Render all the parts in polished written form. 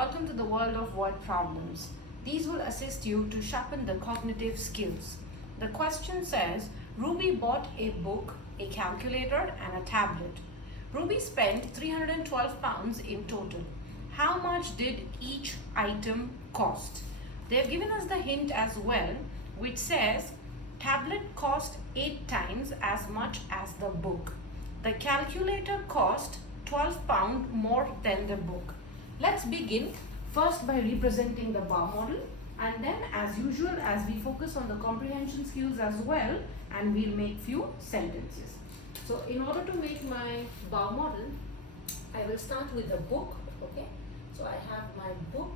Welcome to the world of word problems. These will assist you to sharpen the cognitive skills. The question says, Ruby bought a book, a calculator and a tablet. Ruby spent £312 in total. How much did each item cost? They've given us the hint as well, which says tablet cost 8 times as much as the book. The calculator cost £12 more than the book. Let's begin first by representing the bar model, and then as usual, as we focus on the comprehension skills as well, and we'll make few sentences. So in order to make my bar model, I will start with the book. Okay, so I have my book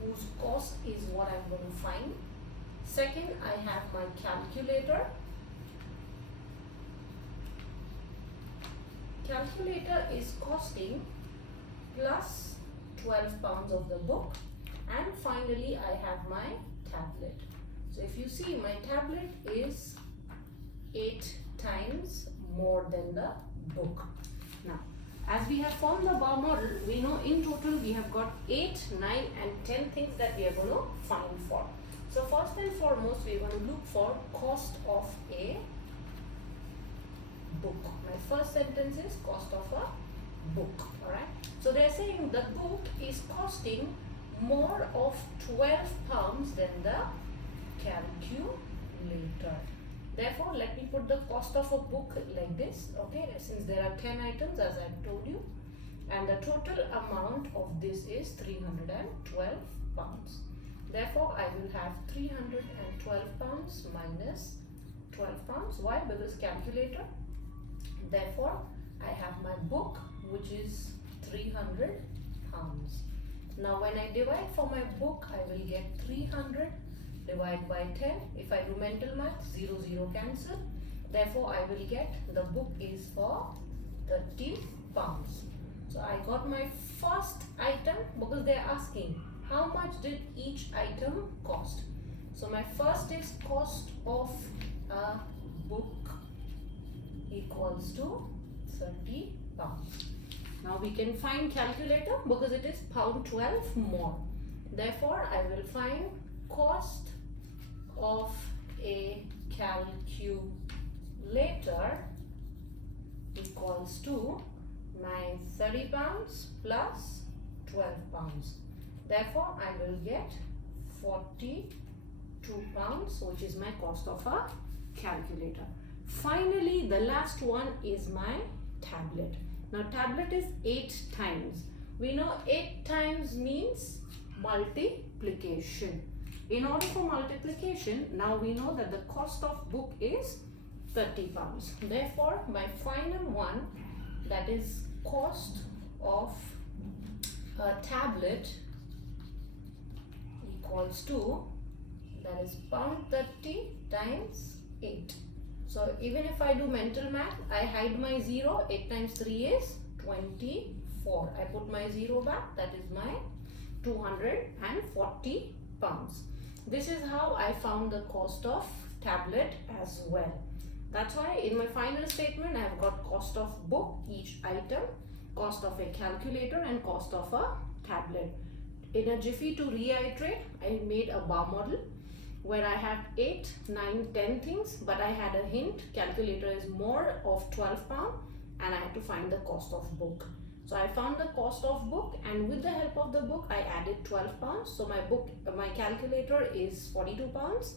whose cost is what I'm going to find. Second, I have my calculator. Calculator is costing plus £12 of the book, and finally I have my tablet. So if you see, my tablet is 8 times more than the book. Now, as we have formed the bar model, we know in total we have got 8, 9 and 10 things that we are going to find for. So first and foremost, we are going to look for cost of a book. My first sentence is cost of a book. Alright. So they are saying the book is costing more of £12 than the calculator. Therefore, let me put the cost of a book like this. Okay, since there are 10 items as I told you, and the total amount of this is £312. Therefore, I will have £312 minus £12. Why? Because calculator. Therefore, I have my book, which is £300. Now, when I divide for my book, I will get 300 divided by 10. If I do mental math, 0, 0 cancel. Therefore, I will get the book is for £30. So, I got my first item because they are asking how much did each item cost. So, my first is cost of a book equals to £30. Now we can find calculator because it is £12 more. Therefore, I will find cost of a calculator equals to my £30 plus £12. Therefore, I will get £42, which is my cost of a calculator. Finally, the last one is my tablet. Now, tablet is 8 times. We know 8 times means multiplication. In order for multiplication, now we know that the cost of book is £30. Therefore, my final one, that is cost of a tablet equals to, that is £30 times 8. So even if I do mental math, I hide my 0. 8 times 3 is 24. I put my 0 back. That is my £240. This is how I found the cost of tablet as well. That's why in my final statement, I have got cost of book, each item, cost of a calculator and cost of a tablet. In a jiffy, to reiterate, I made a bar model where I had 8, 9, 10 things, but I had a hint, calculator is more of £12 and I had to find the cost of book. So I found the cost of book, and with the help of the book, I added £12. So my calculator is £42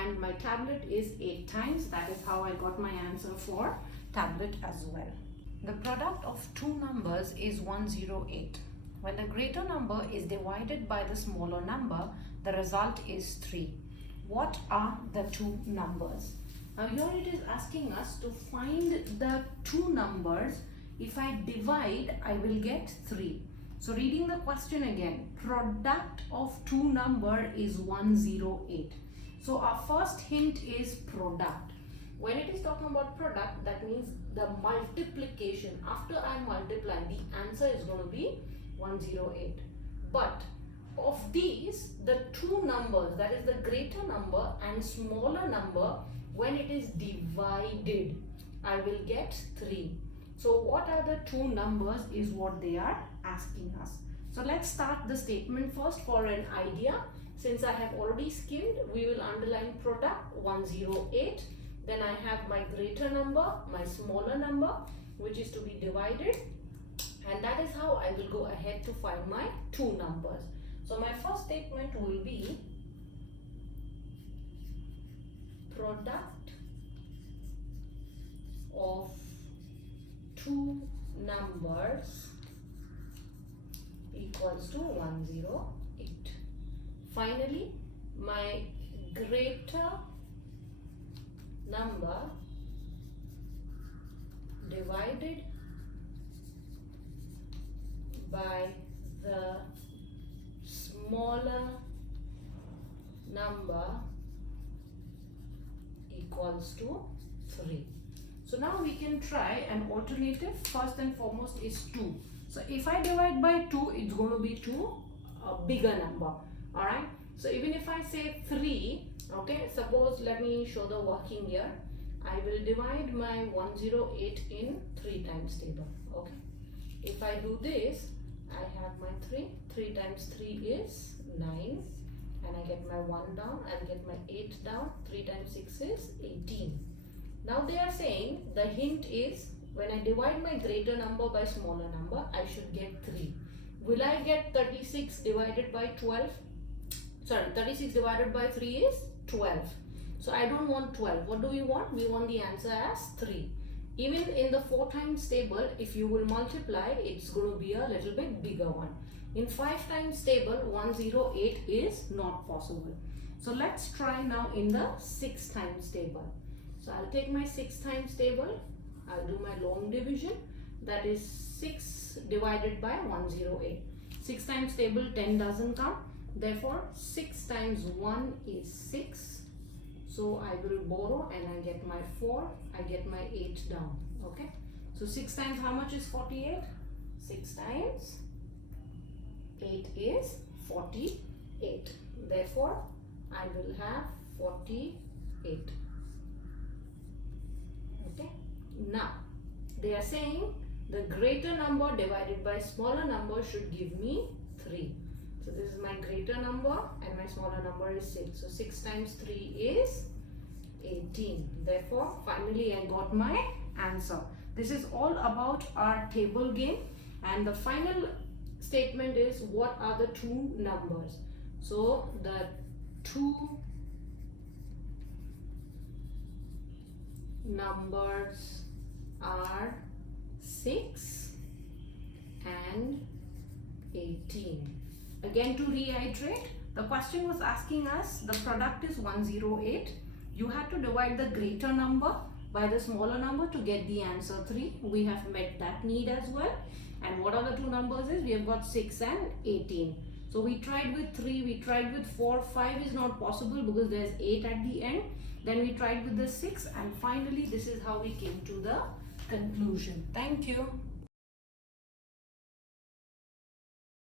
and my tablet is 8 times. That is how I got my answer for tablet as well. The product of two numbers is 108. When the greater number is divided by the smaller number, the result is 3. What are the two numbers? Now here it is asking us to find the two numbers. If I divide, I will get 3. So reading the question again, product of two number is 108. So our first hint is product. When it is talking about product, that means the multiplication. After I multiply, the answer is going to be 108. But of these, the two numbers, that is the greater number and smaller number, when it is divided, I will get 3. So what are the two numbers is what they are asking us. So let's start the statement first for an idea. Since I have already skimmed, we will underline product 108. Then I have my greater number, my smaller number, which is to be divided. And that is how I will go ahead to find my two numbers. So my first statement will be product of two numbers equals to 108. Finally, my greater number divided by the smaller number equals to 3. So now we can try an alternative. First and foremost is 2. So if I divide by 2, it's going to be to a bigger number. Alright. So even if I say 3, okay, suppose let me show the working here. I will divide my 108 in 3 times table. Okay. If I do this, I have my 3. 3 times 3 is 9. And I get my 1 down. I'll get my 8 down. 3 times 6 is 18. Now they are saying the hint is when I divide my greater number by smaller number, I should get 3. Will I get 36 divided by 12? Sorry, 36 divided by 3 is 12. So I don't want 12. What do we want? We want the answer as 3. Even in the 4 times table, if you will multiply, it's going to be a little bit bigger one. In 5 times table, 108 is not possible. So let's try now in the 6 times table. So I'll take my 6 times table. I'll do my long division. That is 6 divided by 108. 6 times table, 10 doesn't come. Therefore, 6 times 1 is 6. So I will borrow and I get my 4. I get my 8 down. Okay. So 6 times how much is 48? 6 times 8 is 48. Therefore, I will have 48. Okay. Now, they are saying the greater number divided by smaller number should give me 3. So this is my greater number and my smaller number is 6. So 6 times 3 is 18. Therefore, finally I got my answer. This is all about our table game. And the final statement is what are the two numbers? So the two numbers are 6 and 18. Again, to reiterate, the question was asking us the product is 108. You had to divide the greater number by the smaller number to get the answer 3. We have met that need as well. And what are the two numbers is? We have got 6 and 18. So we tried with 3, we tried with 4, 5 is not possible because there's 8 at the end. Then we tried with the 6 and finally this is how we came to the conclusion. Thank you.